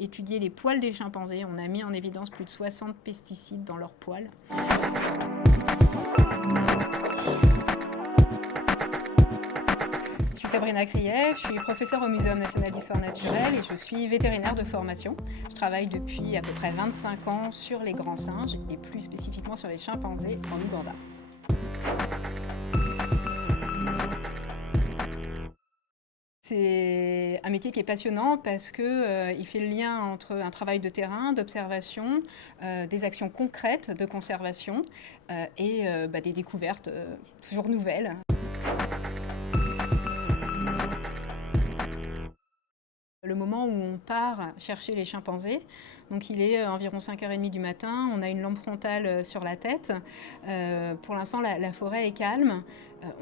étudié les poils des chimpanzés. On a mis en évidence plus de 60 pesticides dans leurs poils. Je suis Sabrina Krief, je suis professeure au Muséum national d'histoire naturelle et je suis vétérinaire de formation. Je travaille depuis à peu près 25 ans sur les grands singes et plus spécifiquement sur les chimpanzés en Ouganda. C'est un métier qui est passionnant parce qu'il fait le lien entre un travail de terrain, d'observation, des actions concrètes de conservation et des découvertes toujours nouvelles. Le moment où on part chercher les chimpanzés, donc il est environ 5h30 du matin, on a une lampe frontale sur la tête. Pour l'instant, la forêt est calme.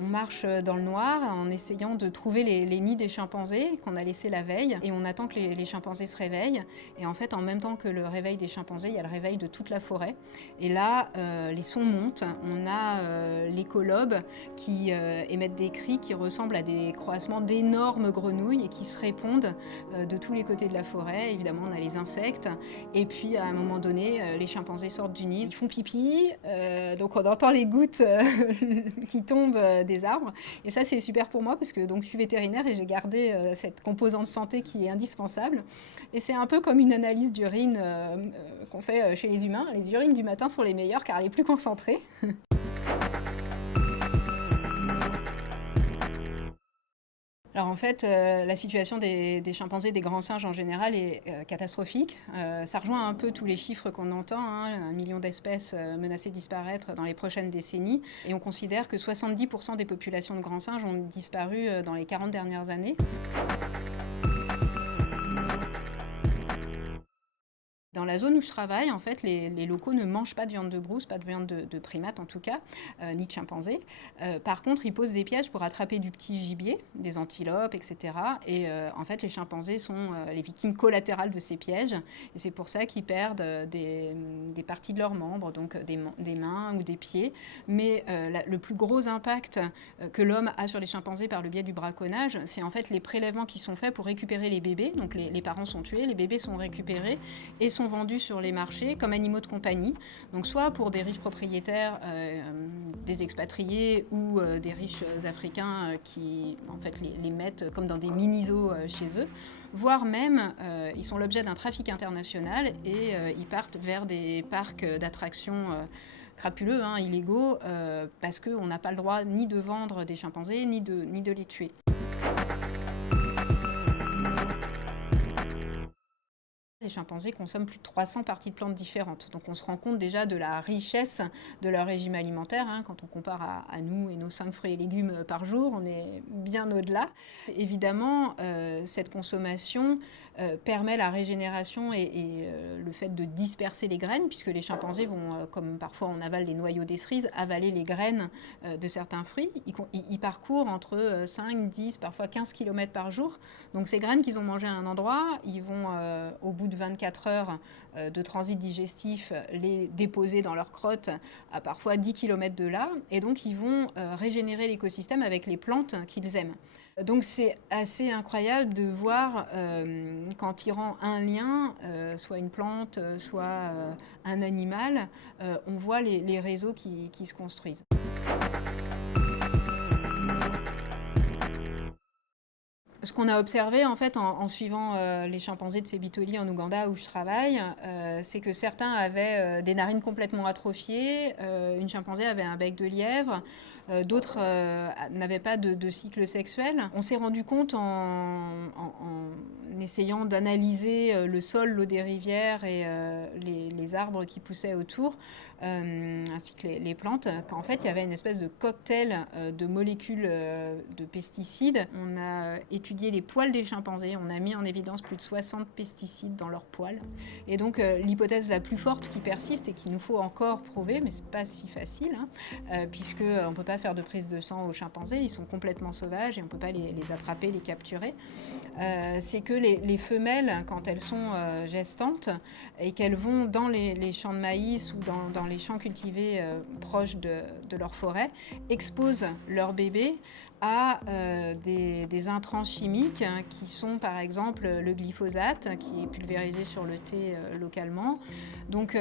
On marche dans le noir en essayant de trouver les nids des chimpanzés qu'on a laissés la veille et on attend que les chimpanzés se réveillent. Et en fait, en même temps que le réveil des chimpanzés, il y a le réveil de toute la forêt. Et là, les sons montent. On a les colobes qui émettent des cris qui ressemblent à des croassements d'énormes grenouilles et qui se répondent de tous les côtés de la forêt. Évidemment, on a les insectes. Et puis, à un moment donné, les chimpanzés sortent du nid, ils font pipi. Donc, on entend les gouttes qui tombent des arbres. Et ça, c'est super pour moi parce que donc, je suis vétérinaire et j'ai gardé cette composante santé qui est indispensable. Et c'est un peu comme une analyse d'urine qu'on fait chez les humains. Les urines du matin sont les meilleures car les plus concentrées. Alors en fait, la situation des chimpanzés, des grands singes en général est catastrophique. Ça rejoint un peu tous les chiffres qu'on entend, 1 million d'espèces menacées de disparaître dans les prochaines décennies. Et on considère que 70% des populations de grands singes ont disparu dans les 40 dernières années. Dans la zone où je travaille, en fait, les locaux ne mangent pas de viande de brousse, pas de viande de primates en tout cas, ni de chimpanzés. Par contre, ils posent des pièges pour attraper du petit gibier, des antilopes, etc. Et en fait, les chimpanzés sont les victimes collatérales de ces pièges. Et c'est pour ça qu'ils perdent des parties de leurs membres, donc des mains ou des pieds. Mais le plus gros impact que l'homme a sur les chimpanzés par le biais du braconnage, c'est en fait les prélèvements qui sont faits pour récupérer les bébés. Donc les parents sont tués, les bébés sont récupérés et sont vendus sur les marchés comme animaux de compagnie, donc soit pour des riches propriétaires, des expatriés ou des riches africains qui en fait les mettent comme dans des mini-zoos chez eux, voire même ils sont l'objet d'un trafic international et ils partent vers des parcs d'attractions crapuleux, illégaux, parce qu'on n'a pas le droit ni de vendre des chimpanzés ni de les tuer. Les chimpanzés consomment plus de 300 parties de plantes différentes. Donc on se rend compte déjà de la richesse de leur régime alimentaire. Quand on compare à nous et nos 5 fruits et légumes par jour, on est bien au-delà. Évidemment, cette consommation permet la régénération et le fait de disperser les graines, puisque les chimpanzés vont, comme parfois on avale les noyaux des cerises, avaler les graines de certains fruits. Ils parcourent entre 5, 10, parfois 15 km par jour. Donc ces graines qu'ils ont mangées à un endroit, ils vont au bout de 24 heures de transit digestif, les déposer dans leur crotte à parfois 10 km de là. Et donc, ils vont régénérer l'écosystème avec les plantes qu'ils aiment. Donc, c'est assez incroyable de voir qu'en tirant un lien, soit une plante, soit un animal, on voit les réseaux qui se construisent. Ce qu'on a observé en fait en suivant les chimpanzés de Sebitoli en Ouganda où je travaille, c'est que certains avaient des narines complètement atrophiées, une chimpanzé avait un bec de lièvre, d'autres n'avaient pas de cycle sexuel. On s'est rendu compte en essayant d'analyser le sol, l'eau des rivières et les arbres qui poussaient autour, ainsi que les plantes, qu'en fait il y avait une espèce de cocktail de molécules de pesticides. On a étudié les poils des chimpanzés, on a mis en évidence plus de 60 pesticides dans leurs poils. Et donc l'hypothèse la plus forte qui persiste et qu'il nous faut encore prouver, mais c'est pas si facile, puisque on peut pas faire de prise de sang aux chimpanzés, ils sont complètement sauvages et on peut pas les attraper, les capturer, c'est que les femelles, quand elles sont gestantes et qu'elles vont dans les champs de maïs ou dans les champs cultivés proches de leur forêt, exposent leurs bébés à des intrants chimiques qui sont par exemple le glyphosate qui est pulvérisé sur le thé localement. Donc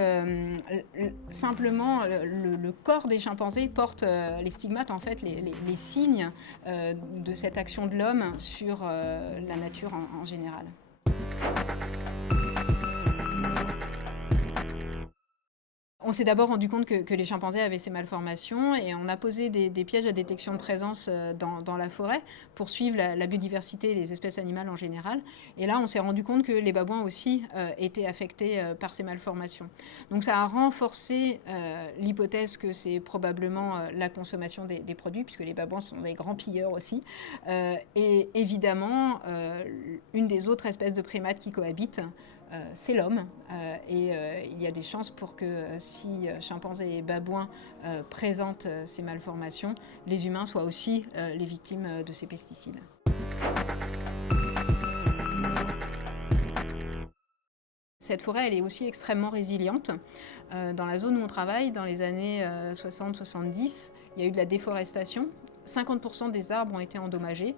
simplement le corps des chimpanzés porte les stigmates, en fait les signes de cette action de l'homme sur la nature en général. On s'est d'abord rendu compte que les chimpanzés avaient ces malformations et on a posé des pièges à détection de présence dans la forêt pour suivre la biodiversité et les espèces animales en général. Et là, on s'est rendu compte que les babouins aussi étaient affectés par ces malformations. Donc ça a renforcé l'hypothèse que c'est probablement la consommation des produits, puisque les babouins sont des grands pilleurs aussi. Et évidemment, une des autres espèces de primates qui cohabitent, c'est l'homme et il y a des chances pour que si chimpanzés et babouins présentent ces malformations, les humains soient aussi les victimes de ces pesticides. Cette forêt, elle est aussi extrêmement résiliente. Dans la zone où on travaille, dans les années 60-70, il y a eu de la déforestation. 50% des arbres ont été endommagés.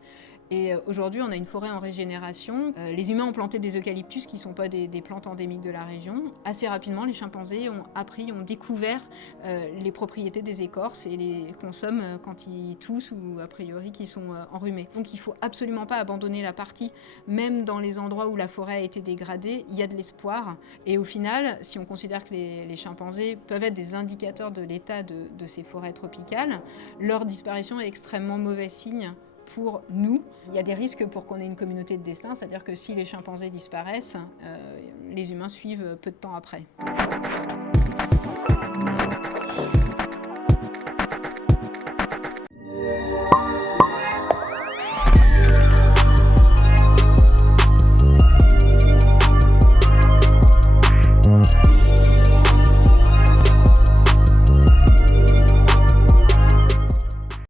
Et aujourd'hui, on a une forêt en régénération. Les humains ont planté des eucalyptus qui ne sont pas des plantes endémiques de la région. Assez rapidement, les chimpanzés ont découvert les propriétés des écorces et les consomment quand ils toussent ou a priori qu'ils sont enrhumés. Donc il ne faut absolument pas abandonner la partie. Même dans les endroits où la forêt a été dégradée, il y a de l'espoir. Et au final, si on considère que les chimpanzés peuvent être des indicateurs de l'état de ces forêts tropicales, leur disparition est extrêmement mauvais signe pour nous. Il y a des risques pour qu'on ait une communauté de destin, c'est-à-dire que si les chimpanzés disparaissent, les humains suivent peu de temps après.